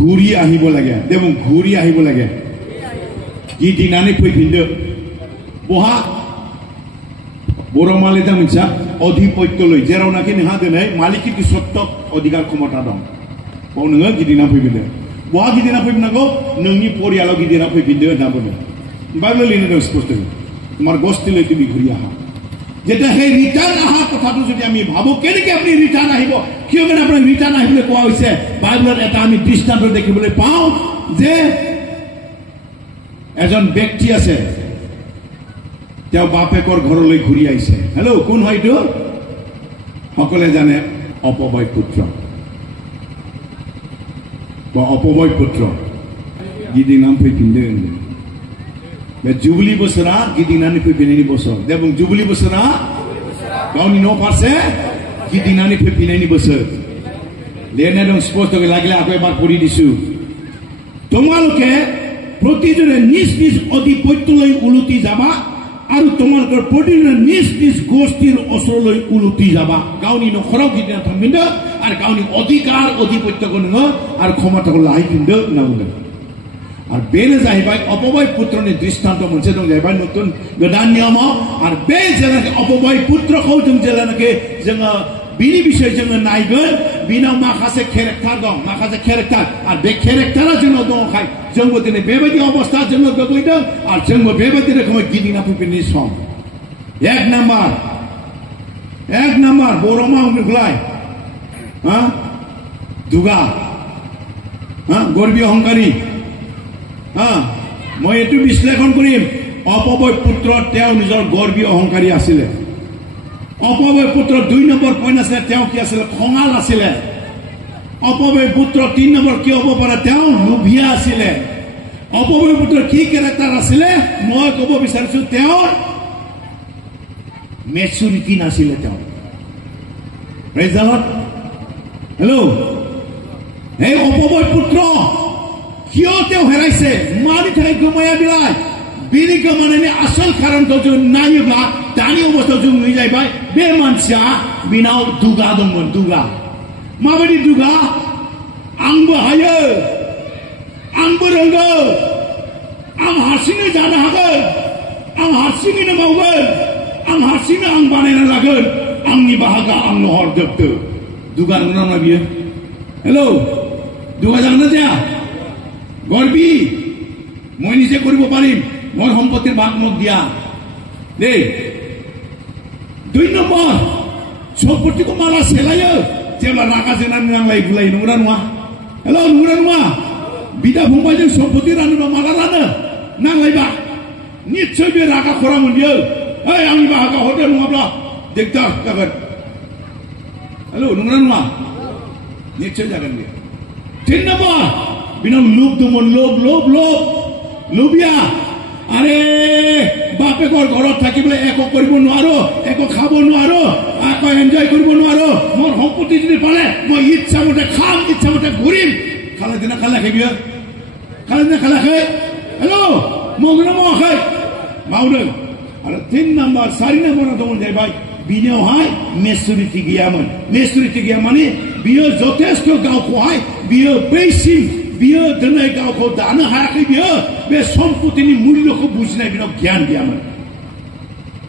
ঘূৰি আহিব লাগে দেবং ঘূৰি আহিব লাগে गिदिनानै फैफिनदो बहा बर' मालिका मोनसा अधिपत्यलै जेरावनाखि नोंहा दिनै मालिकी सत्त अधिकार क्षमता दं बाव नोङो गिदिना फैफिनदो बहा गिदिना फैफिननांगौ नोंनि परियालाव गिदिना फैफिनदो होनना बुङो बाइबेल लिरनाय दं स्पष्ट তোমাৰ গোষ্ঠীলৈ তুমি ঘূৰি আহা যেতিয়া সেই ৰিটাৰ্ণ অহা কথাটো যদি আমি ভাবো কেনেকৈ আপুনি ৰিটাৰ্ণ আহিব কিয় কাৰণে আপোনাক ৰিটাৰ্ণ আহিবলৈ কোৱা হৈছে বাইবেলত এটা আমি দৃষ্টান্ত দেখিবলৈ পাওঁ যে এজন ব্যক্তি আছে তেওঁ বাপেকৰ ঘৰলৈ ঘূৰি আহিছে হেল্ল' কোন হয় এইটো সকলে জানে অপবয় পুত্ৰ বা অপবয় পুত্ৰ गिदिनानै फैफिनदो बे जुबली बोसोरा गिदिंनानै फैफिननायनि बोसोर देबं जुबली बोसोरा गावनि न' फारसे गिदिंनानै फैफिननायनि बोसोर लिरनाय दं स्पष्ट লাগিলে আকৌ এবাৰ পঢ়ি দিছো তোমালোকে প্ৰতিজনে নিজ নিজ অধিপত্যলৈ উলটি যাবা আৰু তোমালোকৰ প্ৰতিজনে নিজ নিজ গোষ্ঠীৰ ওচৰলৈ উলটি যাবা গাवनि নখৰাव गिदिंना थांफिनदो আৰু गावनि অধিকাৰ অধিপত্যखौ नोङो আৰু ক্ষমতাखौ लाहैफिनदो होनना बुंदों और बेनो जाहैबाय अपबय पुत्रनि दृष्टान्त मोनसे दं जाहैबाय नतुन गोदान नियमाव और बे जेलानाखि अपबय पुत्रखौ जों जेलानाखि जोङो बिनि बिषय जोङो नायगोन बिनाव माखासे केरेक्टार दं माखासे केरेक्टार और बे केरेक्टारा जोंनाव दङखाय जोंबो दिनै बेबायदि अबस्था जोङो गोग्लैदों और जोंबो बेबायदि रोखोमै गिदिंना फैफिननायनि सम एक नाम्बार बर' मा होनोलाय दुगा गर्बी अहंकारी मैं ये विश्लेषण करिम अपबय पुत्र निजर गर्बी अहंकारी आसिले अपबय पुत्र 2 नम्बर पॉइंट आसिले कि आसिले खंगाल आसिले अपबय पुत्र 3 नम्बर कि हब पारे लोभिया आसिले अपबय पुत्र कि केरेक्टार आसिले मैं कब विचारिछु maturity नासिले praise the lord hello हे अपबय पुत्र किय हेराइसे मानि थाखाय गोमाया बिलाय बिनि गोमानायनि आसल खारनखौ जों नायोब्ला दानि अबस्थायाव जों नुयो जाहैबाय बे मानसिया बिनाव दुगा दंमोन दुगा माबायदि दुगा आंबो हायो आंबो रोंगौ आं हारसिङै जानो हागोन आं हारसिङैनो मावगोन आं हारसिङै आं बानायना लागोन आंनि बाहागोआ आंनो हरजोबदो दुगा नंगौना नङा बियो हेलौ दुगा जागोन ना जाया गर्बी मैं निजे करिब पारिम मोर सम्पत्तिर भाग मक दिया दे 2 नम्बर सम्पत्तिखौ माला सेलायो जेब्ला रागा जोंनानै नांलाय बुलाय नंगौना नङा हेलौ नंगौना नङा बिदा फंबायजों सम्पत्ति रानोबा माला रानो नांलायबा निश्चय बे रागा खरामोन बियो ओइ आंनि बाहागोआव हरदो नङाब्ला दिगदार जागोन हेलौ नंगौना नङा निश्चय जागोन बे 3 नम्बर बिनाव लोभ दंमोन लोभिया अरे बापेकर घरत থাকিবলৈ একো কৰিব নোৱাৰো একো খাব নোৱাৰো একো এনজয় কৰিব নোৱাৰো মোৰ সম্পত্তি যদি পালে মই ইচ্ছা মতে খাম ইচ্ছা মতে ঘূৰিম খালে দিনা খালে খাইবিয়া हेलो मौनो मावाखै मावदों आरो 3 नम्बर 4 नम्बराव दङ जाहैबाय बिनियावहाय मेचुरिटी गैयामोन मेचुरिटी गैया माने बियो जथेस्थ गावखौहाय बियो बैसिम बियो दिनै गावखौ दानो हायाखै बियो बे सम्पत्तिनि मूल्यखौ बुजिनाय बिनाव गियान गैयामोन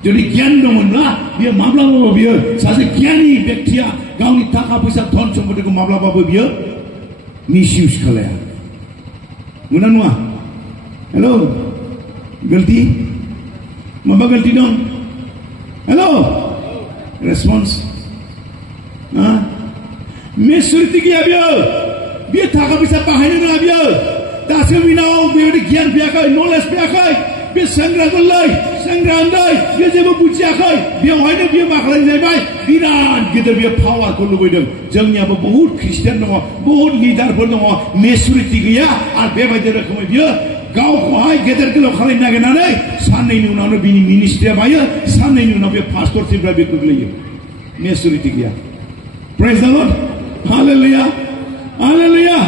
जुदि गियान दंमोनब्ला बियो माब्लाबाबो बियो सासे गियानी व्यक्तिया गावनि थाखा फैसा धन सम्पत्तिखौ माब्लाबाबो बियो मिसइउज खालाया नंगौना नङा हेलौ गलती माबा गलती दं हेलौ रेसपन्स मेचुरिटी गैया बियो थाखा फैसा बाहायनो रोङा बियो दासो बिनाव बेबायदि गियान फैयाखै नलेज फैयाखै बे सेंग्रा गोरलै सेंग्रा उन्दै बियो जेबो बुजियाखै बेवहायनो बियो मा खालामनो जाहैबाय बिराद गिदिर बियो पावारखौ लुबैदों जोंनियाबो बहुत ख्रिस्टियान दङ बहुत लिडारफोर दङ मेचुरिटी गैया आरो बेबायदि रोखोमै बियो गावखौहाय गेदेर गोलाव खालामनो नागिरनानै साननैनि उनावनो बिनि मिनिस्ट्रिया बायो साननैनि उनाव बे पास्टरशिपआ बे गोग्लैयो मेचुरिटी गैया praise the lord hallelujah Hallelujah.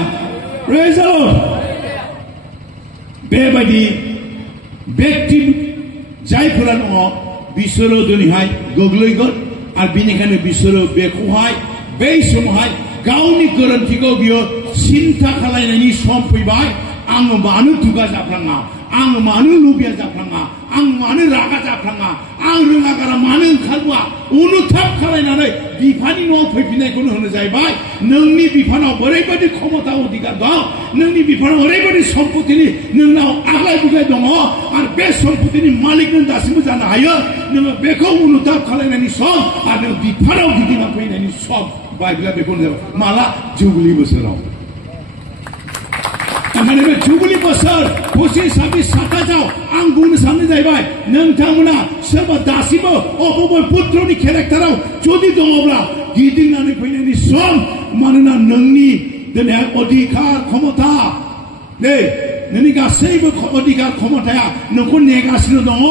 Praise the Lord. बेबायदि व्यक्ति जायफोरा दङ बिसोरो दिनैहाय गोग्लैगोन आरो बेनिखायनो बिसोरो बेखौहाय बै समावहाय गावनि गोरोन्थिखौ बियो सिन्था खालायनायनि सम फैबाय आं मानो दुगा जाफ्लाङा आं मानो लुबिया जाफ्लाङा आं मानो रागा जाफ्लाङा आं रोङागारा मानो ओंखारबोआ अनुताप खालायनानै बिफानि न'आव फैफिननायखौनो होनो जाहैबाय नोंनि बिफानाव ओरैबायदि क्षमता अधिकार दं नोंनि बिफानाव ओरैबायदि सम्पतिनि नोंनाव आग्लाय बिग्लाय दङ आरो बे सम्पतिनि मालिक नों दासिमबो जानो हायो नोङो बेखौ अनुताप खालायनायनि सम आरो नों बिफानाव गिदिंना फैनायनि सम बाइबेला बेखौनो जाबाय माला जुबलि बोसोराव माने बे जुबलि बोसोर 25, 26, 27 आं बुंनो साननाय जाहैबाय नोंथांमोना सोरबा दासिमबो अबय पुत्रनि केरेक्टाराव जुदि दङब्ला गिदिंनानै फैनायनि सम मानोना नोंनि दिनै अधिकार क्षमता नै नोंनि गासैबो अधिकार क्षमताया नोंखौ नेगासिनो दङ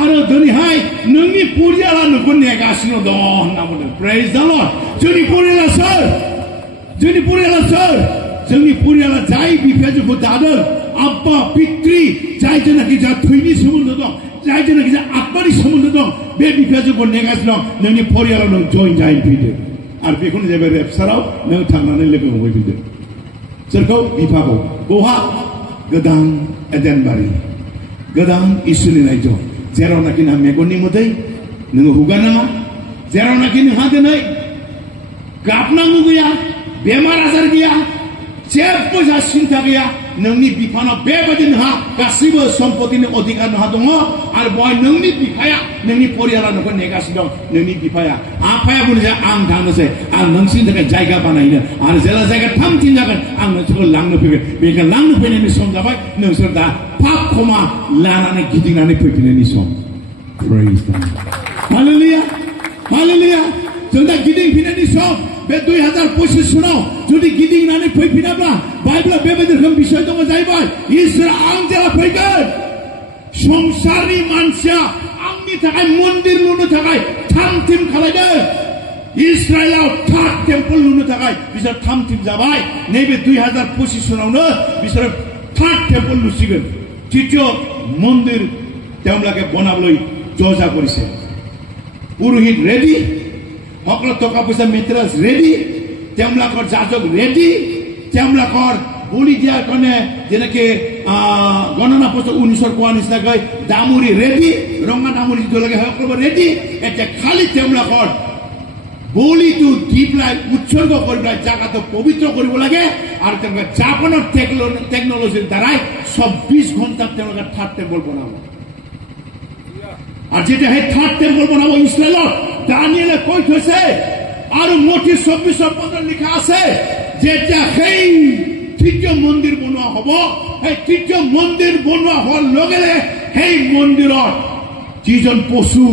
आरो दिनैहाय नोंनि परियाला नोंखौ नेगासिनो दङ होनना बुंदों प्रेज द लर्ड जोंनि परियाला सोर जोंनि परियाला जाय बिफाया जोंखौ दादों आब्बा पितृ जाय जेनाखि जा थैनि सोमोन्दो दं जाय जेनाखि जा आत्मानि सोमोन्दो दं बे बिफाया जोंखौ नेगासिनो दं नोंनि परियालाव नों जइन जाहैफैदो आरो बेखौनो जाबाय रेपसाराव नों थांनानै लोगो हमहैफिनदो सोरखौ बिफाखौ बहा गोदान एडेनबारि गोदान इसोरनि रायजो जेरावनाखि नोंहा मेगननि मोदै नोङो हुगारनाङा जेरावनाखि नोंहा दिनै गाबनांगौ गैया बेमार आजार गैया जेबो जा सिन्था गैया नोंनि बिफानाव बेबायदि नोंहा गासैबो सम्पतिनि अधिकार नोंहा दङ आरो बेवहाय नोंनि बिफाया नोंनि परियाला नोंखौ नेगासिनो दं नोंनि बिफाया आफाया बुङो जे आं थांनोसै आं नोंसिनि थाखाय जायगा बानायनो आरो जेला जायगा थामथिं जागोन आं नोंसोरखौ लांनो फैगोन बेखौ लांनो फैनायनि सम जाबाय नोंसोर दा पाप क्षमा लानानै गिदिंनानै फैफिननायनि सम हालेलुया जों दा गिदिंफिननायनि सम बे 2025 सनाव जुदि गिदिंनानै फैफिनाब्ला बाइबेला बेबायदि रोखोम बिषय दङ जाहैबाय इसोर आं जेला फैगोन संसारनि मानसिया आंनि थाखाय मन्दिर लुनो थाखाय थाम थिम खालायदों इस्राएलाव थार्ड टेम्पल लुनो थाखाय बिसोर थाम थिम जाबाय नैबे 2025 सनावनो बिसोर थार्ड टेम्पल लुसिगोन तृतीय मन्दिर তেওঁলোকে বনাবলৈ যোজনা কৰিছে পুৰোহিত ৰেডি সকলো টকা পইচা মেটেৰিয়েলছ ৰেডি তেওঁলোকৰ যাজক ৰেডি তেওঁলোকৰ বলি দিয়াৰ কাৰণে যেনেকে গণনা পত্ৰ 19 কোৱা নিচিনাকৈ দামুৰি ৰেডি ৰঙা দামুৰি যিটো সকলো ৰেডি এতিয়া খালি তেওঁলোকৰ বলিটো দি পেলাই উৎসৰ্গ কৰি পেলাই জাগাটো পবিত্ৰ কৰিব লাগে আৰু তেওঁলোকে জাপানৰ টেকনলজিৰ দ্বাৰাই 24 ঘণ্টাত তেওঁলোকে থাৰ্ড টেম্পল বনাব আর যেটা হে থার্ড টেম্পল বানাবো ইসরায়েলত দানিয়েলে কই থৈছে আর মোটি 24-15 লেখা আছে যেটা সেই তৃতীয় মন্দির বনোৱা হ'ব এই তৃতীয় মন্দিৰ বনোৱা হল লগে লগে সেই মন্দিৰত যিজন পশু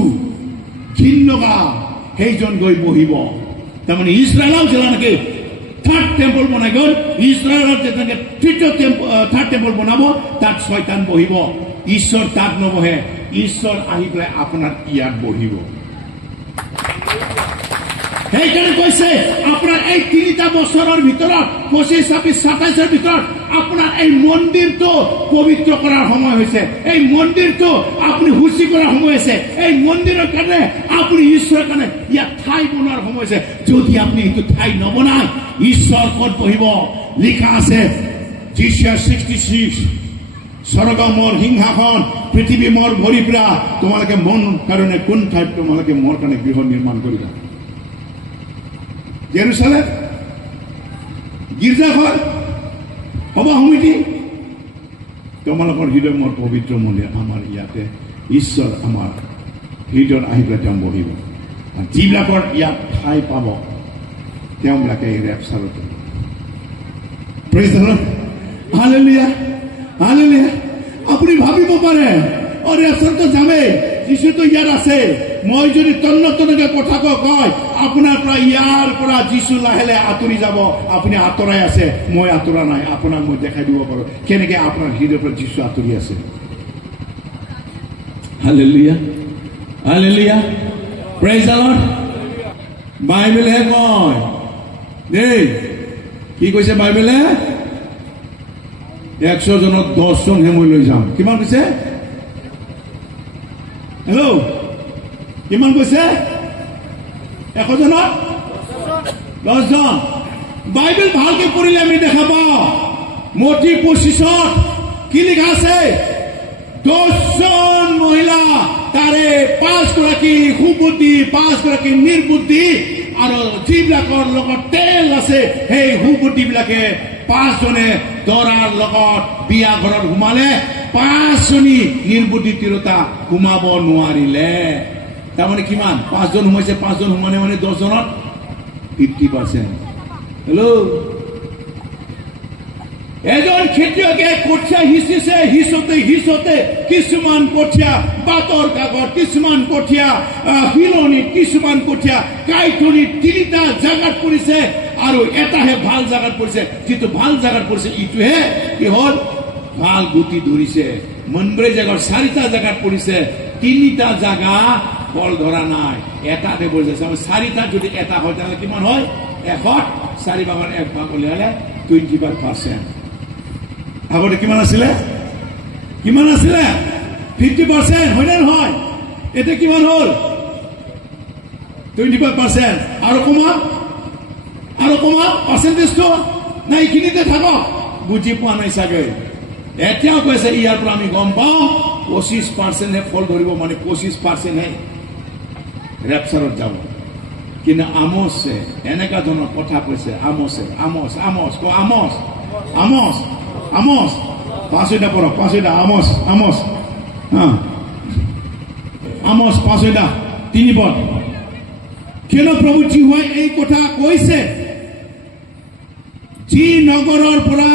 ঘিন্নগা সেইজন গৈ বহিব তাৰমানে ইসরায়েলত যেনেকে থার্ড টেম্পল বনাই গল ইসরায়েলত যেনেকে তৃতীয় থার্ড টেম্পল বনাব তাত শয়তান বহিব ঈশ্বর তাত নবহে ঈশ্বর আহি পেলাই আপনার ইয়াত বহিব সেইকাৰণে কৈছে আপোনাৰ এই 3টা বছৰৰ ভিতৰত 25, 26, 27 ভিতৰত আপোনাৰ এই মন্দিৰটো পবিত্ৰ কৰাৰ সময় হৈছে এই মন্দিৰটো আপুনি হুচি কৰাৰ সময় হৈছে এই মন্দিৰৰ কাৰণে আপুনি ঈশ্বৰৰ কাৰণে ইয়াত ঠাই বনোৱাৰ সময় হৈছে যদি আপুনি এইটো ঠাই নবনায় ঈশ্বৰ ক'ত বহিব লিখা আছে যিশয়া 66 স্বৰ্গ মোৰ সিংহাসন পৃথিৱী মোৰ ভৰি পৰা তোমালোকে মন কাৰণে কোন ঠাইত তোমালোকে মোৰ কাৰণে গৃহ নিৰ্মাণ কৰিবা জেৰুসালেম গীৰ্জাঘৰ সভা সমিতি তোমালোকৰ হৃদয় মোৰ পবিত্ৰ মন্দিৰ আমাৰ ইয়াতে ঈশ্বৰ আমাৰ হৃদয়ত আহি পেলাই তেওঁ বহিব আৰু যিবিলাকৰ ইয়াত ঠাই পাব তেওঁবিলাকে ৰেপচাৰত praise the lord hallelujah hallelujah আপুনি ভাবিব পাৰে আৰু ৰেপচাৰটো যাবে যিশুতো ইয়াত আছে মই যদি তন্নতনকে কথা কয় আপোনাৰ পৰা ইয়াৰ পৰা যিশু লাহে আঁতৰি যাব আপুনি আঁতৰাই আছে মই আঁতৰা নাই আপোনাক মই দেখাই দিব পাৰো কেনেকৈ আপোনাৰ হৃদয়ৰ পৰা যিশু আঁতৰি আছে hallelujah hallelujah praise the lord বাইবেলে কয় দেই কি কৈছে বাইবেলে 100 জনক 10 জন হে মই লৈ যাম কিমান কৈছে হেল্ল' কিমান কৈছে 100 জনক 10 জন বাইবেল ভালকে পড়িলে আমি দেখা পাওঁ মতি 25 কি লিখা আছে 10 জন মহিলা তাৰে 5 গৰাকী সুবুদ্ধি 5 গৰাকী নিৰ্বুদ্ধি আৰু যিবিলাকৰ লগত তেল আছে সেই সুবুদ্ধি বিলাকে 5 জনে দৰাৰ লগত বিয়া ঘৰত ঘুমালে 5 জনী নিৰ্বুদ্ধি তিৰোতা ঘুমাব নোৱাৰিলে তাৰমানে কিমান 5 জন ঘুমাইছে 5 জন ঘুমানে মানে 10 জনত 50%. হেল্ল' এজন খেতিয়কে কঠীয়া হিচতে কিছুমান কঠীয়া বাটৰ কাগজ কিছুমান কঠীয়া হিলনিত কিছুমান কঠীয়া কাইথনিত 3টা জাগাত পৰিছে আৰু এটাহে ভাল জাগাত পৰিছে যিটো ভাল জাগাত পৰিছে ইটোহে কি হ'ল ভাল গুটি ধৰিছে মনব্ৰে জাগাত 4টা জাগাত পৰিছে 3টা জাগা ফল ধৰা নাই এটাতে পৰিছে 4টা যদি এটা হয় তাহলে কিমান হয় 100 4 ভাগৰ 1 ভাগ উলিয়ালে 25%. আগতে কিমান আছিলে 50% হয় না নহয় এটা কিমান হ'ল 25% আৰু কমা পাৰ্চেন্টেজটো নাই এইখিনিতে থাকক বুজি পোৱা নাই চাগে এতিয়াও কৈছে ইয়াৰ পৰা আমি গম পাওঁ 25% হে ফল ধৰিব মানে 25% হে ৰেপচাৰত যাব কিন্তু আমোছে এনেকা ধৰণৰ কথা কৈছে আমোছ পাঁচটা পঢ়ক 3 পদ কিয় প্ৰভু জীৱাই এই কথা কৈছে যি নগৰৰ পৰা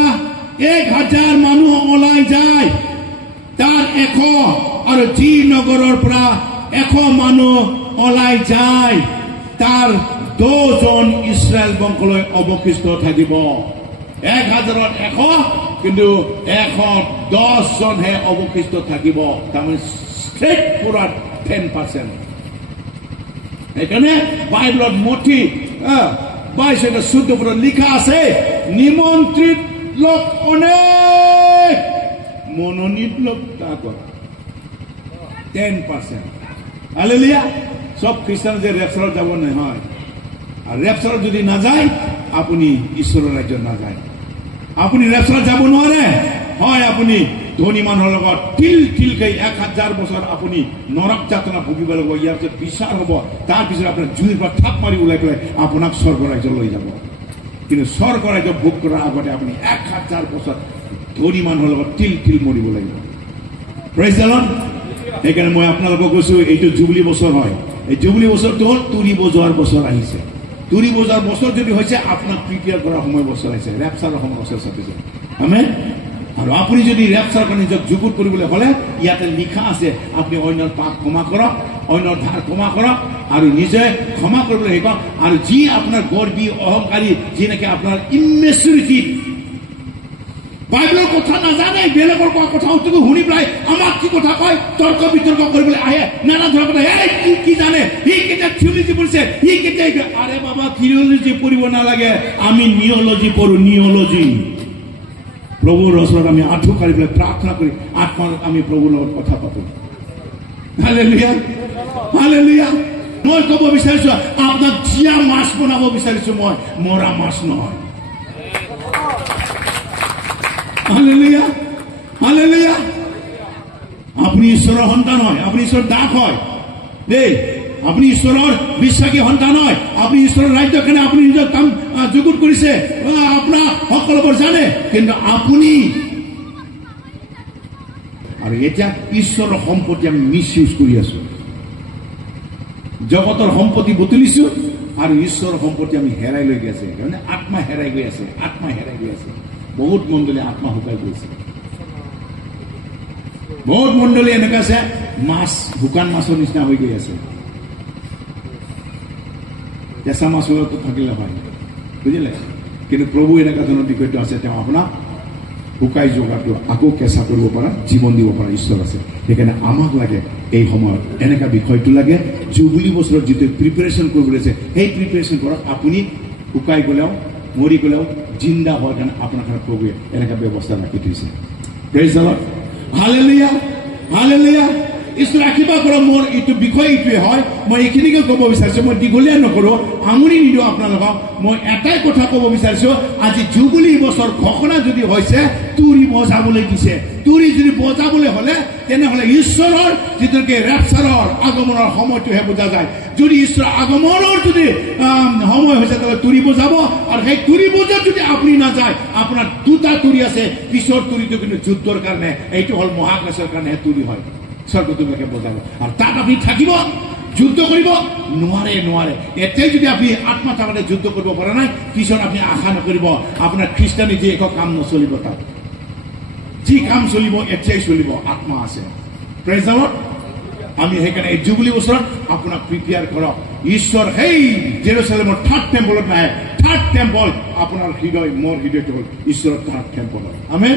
1000 মানুহ ওলাই যায় তাৰ 100 আৰু যি নগৰৰ পৰা 100 মানুহ ওলাই যায় তাৰ 2 জন ইছৰাইল বংশলৈ অৱশিষ্ট থাকিব 1000ত 100 কিন্তু 110 জনহে অৱশিষ্ট থাকিব তাৰমানে ষ্ট্ৰেট পুৰা 10%. এখানে বাইবেলত মতি 22:14 লিখা আছে নিমন্ত্রিত লোক অনেক মনোনীত লোক তাকর 10%. হালেলুয়া সব খ্রিস্টান যে রেপচারত যাব নহয় আর রেপচারত যদি না যায় আপনি ঈশ্বৰৰ ৰাজ্য না যায় আপনি ৰেপচাৰত যাব নোৱাৰে হয় আপনি ধনী মানুহৰ লগত তিলকৈ 1000 বছৰ আপুনি নৰক যাতনা ভুগিব লাগিব ইয়াৰ পিছত বিচাৰ হ'ব তাৰ পিছত আপোনাৰ জুইৰ পৰা থাপ মাৰি ওলাই পেলাই আপোনাক স্বৰ্গ ৰাজ্য লৈ যাব কিন্তু স্বৰ্গ ৰাজ্য ভোগ কৰাৰ আগতে আপুনি 1000 বছৰ ধনী মানুহৰ লগত তিল মৰিব লাগিব প্ৰেজ দ্য লৰ্ড সেইকাৰণে মই আপোনালোকক কৈছো এইটো জুবলি বছৰ হয় এই জুবলি বছৰটো হ'ল তুৰি বজোৱাৰ বছৰ আহিছে তুৰি বজোৱাৰ বছৰ যদি হৈছে আপোনাক প্ৰিপেয়াৰ কৰাৰ সময় বছৰ আহিছে ৰেপচাৰৰ সময় বছৰ চাপিছে আমেন আৰু আপুনি যদি ৰেপচাৰ কাৰণে নিজক যুগুত কৰিবলৈ হলে ইয়াতে লিখা আছে আপুনি অন্যৰ পাপ ক্ষমা কৰক অন্যৰ ধাৰ ক্ষমা কৰক আৰু নিজে ক্ষমা কৰিবলৈ শিকক আৰু যি আপোনাৰ গৰ্বী অহংকাৰী যেনেকে আপোনাৰ ইমেচুৰিটি বাইবেলৰ কথা নাজানে বেলেগৰ কথা শুনি পেলাই আমাক কি কথা কয় তৰ্ক বিতৰ্ক কৰিবলৈ আহে নানা ধৰণৰ কথা কি জানে সি কেতিয়া থিওলজি পঢ়িছে সি কেতিয়া আৰে বাবা থিওলজি পঢ়িব নালাগে আমি নিঅলজি পঢ়ো নিঅলজি প্ৰভুৰ ওচৰত আমি আঁঠু কাঢ়ি পেলাই প্ৰাৰ্থনা কৰি আত্মাৰ আমি প্ৰভুৰ লগত কথা পাতো হালেলুয়া হালেলুয়া মই ক'ব বিচাৰিছো আপোনাক জীয়া মাছ বনাব বিচাৰিছো মই মৰা মাছ নহয় হালেলুয়া হালেলুয়া আপুনি ঈশ্বৰৰ সন্তান হয় আপুনি ঈশ্বৰৰ দাস হয় দেই আপুনি ঈশ্বৰৰ বিশ্বাসী সন্তান হয় আপুনি ঈশ্বৰৰ ৰাজ্যৰ কাৰণে আপুনি নিজৰ কাম যুগুত কৰিছে আপোনাৰ সকলোবোৰ জানে কিন্তু আপুনি আৰু এতিয়া ঈশ্বৰৰ সম্পত্তি আমি মিছ ইউজ কৰি আছো জগতৰ সম্পত্তি বুটলিছো আৰু ঈশ্বৰৰ সম্পত্তি আমি হেৰাই লৈ গৈ আছে মানে আত্মা হেৰাই গৈ আছে বহুত মণ্ডলী আত্মা শুকাই গৈছে বহুত মণ্ডলী এনেকুৱা আছে মাছ শুকান মাছৰ নিচিনা হৈ গৈ আছে কেঁচা মাছতো থাকিলে হয় বুজিলে কিন্তু প্ৰভু এনেকুৱা ধৰণৰ বিষয়টো আছে তেওঁ আপোনাক শুকাই যোগাটো আকৌ কেঁচা কৰিব পৰা জীৱন দিব পৰা ঈশ্বৰ আছে সেইকাৰণে আমাক লাগে এই সময়ত এনেকুৱা বিষয়টো লাগে জুবলি বছৰত যিটো প্ৰিপেৰেশ্যন কৰিবলৈ আছে সেই প্ৰিপেৰেশ্যন কৰক আপুনি শুকাই গ'লেও মৰি গ'লেও জিন্দা হোৱাৰ কাৰণে আপোনাৰ কাৰণে প্ৰভুৱে এনেকুৱা ব্যৱস্থা ৰাখি থৈছে praise the lord hallelujah hallelujah ঈশ্বৰ আশীৰ্বাদ কৰক মোৰ এইটো বিষয় এইটোৱে হয় মই এইখিনিকে ক'ব বিচাৰিছোঁ মই দীঘলীয়া নকৰোঁ আমনি নিদিওঁ আপোনালোকক মই এটাই কথা ক'ব বিচাৰিছোঁ আজি জুবলি বছৰ ঘোষণা যদি হৈছে তুৰি বজাবলৈ দিছে তুৰি যদি বজাবলৈ হ'লে তেনেহ'লে ঈশ্বৰৰ যিটোকে ৰেপচাৰৰ আগমনৰ সময়টোহে বুজা যায় যদি ঈশ্বৰৰ আগমনৰ যদি সময় হৈছে তাহলে তুৰি বজাব আৰু সেই তুৰি বজাত যদি আপুনি নাযায় আপোনাৰ দুটা তুৰি আছে পিছৰ তুৰিটো কিন্তু যুদ্ধৰ কাৰণে এইটো হ'ল মহাকাশৰ কাৰণে তুৰি হয় স্বৰ্গটোকে বজাব আৰু তাত আপুনি থাকিব যুদ্ধ কৰিব নোৱাৰে এতিয়াই যদি আপুনি আত্মা থাকোঁতে যুদ্ধ কৰিব পৰা নাই পিছত আপুনি আশা নকৰিব আপোনাৰ খ্ৰীষ্টানী যি একো কাম নচলিব তাত যি কাম চলিব এতিয়াই চলিব আত্মা আছে প্ৰেজ দ্য লৰ্ড আমি সেইকাৰণে এই জুবলি বছৰত আপোনাক প্ৰিপেয়াৰ কৰক ঈশ্বৰ সেই জেৰুচালেমৰ থাৰ্ড টেম্পলত নাহে থাৰ্ড টেম্পল আপোনাৰ হৃদয় মোৰ হৃদয়টো হ'ল ঈশ্বৰৰ third temple amen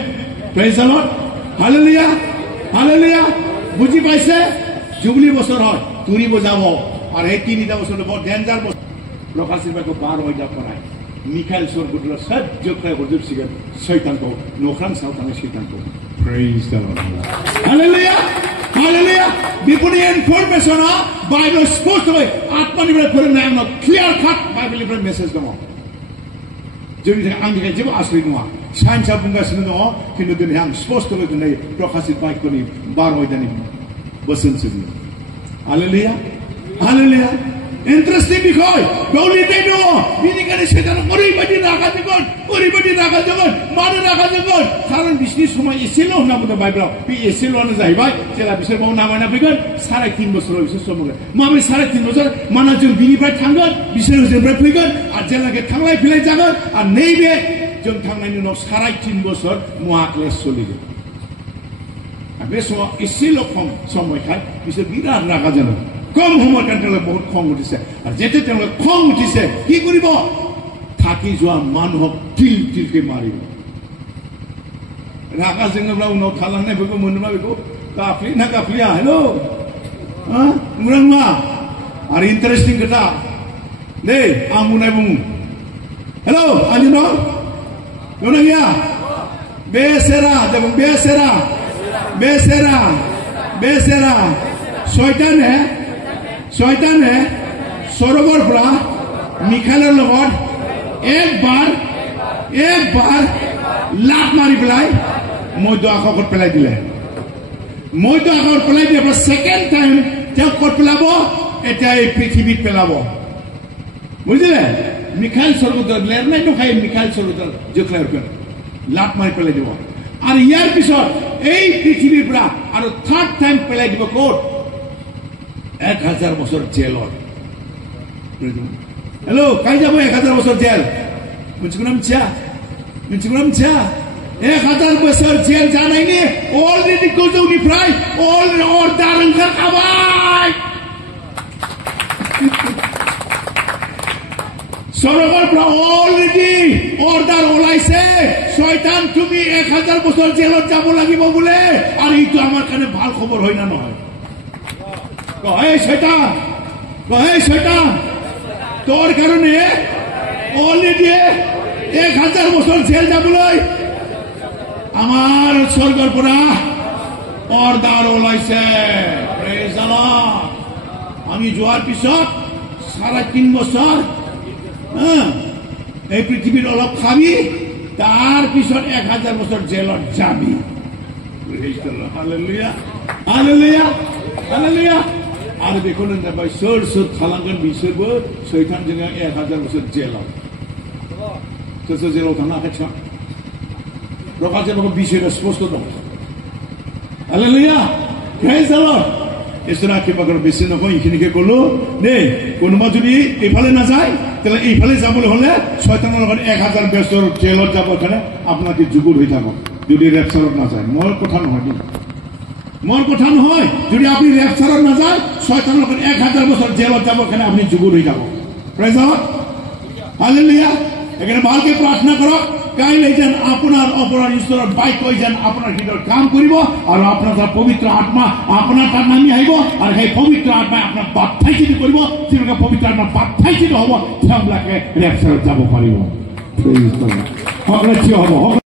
praise the lord hallelujah hallelujah বুজি পাইছে জুবলি বছৰ হয় তুৰি বজাব আৰু এই তিনিটা বছৰটো বৰ ডেঞ্জাৰ বছৰ प्रकाशितको 12 वैदा पराय मिखाइल स्वर्गदूत सज्जोखाय हुजुर सिगन शैतानको नोखरान साउताने शैतानको praise the lord hallelujah hallelujah बिपुनी इनफॉरमेशन बाइबल स्पष्ट way आत्मानिफ्राय फोरोंनाय आंनाव क्लियर काट बाइबलनिफ्राय मेसेज दङ जोंनि आंनिफ्राय जेबो आसुरित नङा साइन्सआ बुंगासिनो दङ खिन्थु दिनै आं स्पष्टयै दिनै प्रकाशित बाइबलनि 12 वैदानि बोसोन सोलियो हालेलुया हालेलुया Interesting বিষয় দৌলিতেই ন বিনিকানে সেটা ওইবাদি রাখা জগৎ মানে রাখা জগৎ কারণ বিষ্ণু সময় এসেছিল না বলে বাইবেল বি এসেছিল না যাইবাই যেলা বিশের বাউ নামায়না ফিগন 3.5 বছর হইছে সময় মামে 3.5 বছর মানা जों বিনিफ्राय थांगोन বিশের जोंनिफ्राय फैगोन আর जेलागे थांलाय फैलाय जागोन আর नैबे जों थांनायनि उनाव 3.5 বছর মহাক্লেশ চলিবে আর बे समाव एसेल खम সময়खाय बिसोर बिराद रागा जानो कम সময় কান্টলে বহুত খং উঠিছে আর যেতে তেলে খং উঠিছে কি করিব থাকি যোৱা মানুহক তিল তিলকে মারিব রাগা জেঙ্গবলা উনাव থালাंनाय बेखौ मोनोमा बेखौ काफ्रि ना काफ्रिया हेलो मुरांमा आरो इन्टारेस्टिं खोथा दे आं बुंनाय बुं हेलो आजिनो दंना गैया बेसेरा देखो बेसेरा शैतान है सरोवर পৰা মিখাইলৰ লগত এক বাৰ লাত মাৰি পেলাই মধ্য আকাশত পেলাই দিলে মধ্য আকাশত পেলাই দিয়াৰ পৰা সেকেন্ড টাইম তেওঁ ক'ত পেলাব এতিয়া এই পৃথিৱীত পেলাব বুজিলে মিখাইল স্বৰ্গদূত লেৰ নাই তো খাই মিখাইল স্বৰ্গদূত জোখলাৰ পৰা লাত মাৰি পেলাই দিব আৰু ইয়াৰ পিছত এই পৃথিৱীৰ পৰা আৰু থাৰ্ড টাইম পেলাই দিব ক'ত 1000 বছর জেল हेलो कहीं যাব 1000 বছর জেল मिथिगौना मिथिया 1000 বছর জেল जानायनि अलरेडि गोजौनिफ्राय अर्डार ओंखारखाबाय सरकारफ्रा अलरेडि अर्डार ওলাইছে শয়তান তুমি 1000 বছর জেলত যাব লাগিব বলে আর এইটো আমার কানে ভাল খবর হয় না নহয় কহে শয়তান তোর কারণে অলরেডি 1000 বছর জেল যাবলৈ আমার স্বৰ্গৰ পৰা অৰ্ডাৰ ওলাইছে প্ৰেজ দ্য লৰ্ড আমি যোৱাৰ পিছত 3.5 বছৰ এই পৃথিৱীৰ অলপ খাবি তাৰ পিছত 1000 বছৰ জেলত যাবি praise the lord hallelujah hallelujah hallelujah আর দেখুন না ভাই সর থালাঙ্গন বিশ্ববো শয়তান জন্য 1000 বছর জেল তো জেল থানা আছে প্রকাশের বিষয়টা স্পষ্ট দম হালেলুয়া প্রেজ দ্য লর্ড ঈশ্বর কৃপা করে বেশি নকয় এইখিনিকে কলো দেই কোনোবা যদি এইফালে না যায় তাহলে এইফালে যাবলৈ হলে শয়তানৰ লগত 1000 বছৰ জেলত যাব কাৰণে আপোনাকে যুগুৰ হৈ থাকক যদি ৰেপচাৰত না যায় মোৰ কথা নহয় যদি আপনি রেপচারত না যায় শয়তানের লগত 1000 বছর জেলত যাব কেন আপনি যুগুর হয়ে যাব প্রেজ দ্য লর্ড হালেলুয়া এখানে ভালকে প্রার্থনা করক কাইলে যেন আপনার অপরাধ ঈশ্বরের বাক্য যেন আপনার হৃদয় কাম করিব আর আপনার পবিত্র আত্মা আপনার তার নামি আহিব আর সেই পবিত্র আত্মা আপনার বাপ্তাইচিত করিব যেনেকৈ পবিত্র আত্মা বাপ্তাইচিত হব তেওঁলোকে রেপচারত যাব পাৰিব প্ৰেজ দ্য লৰ্ড সকলোৱে থিয় হ'ব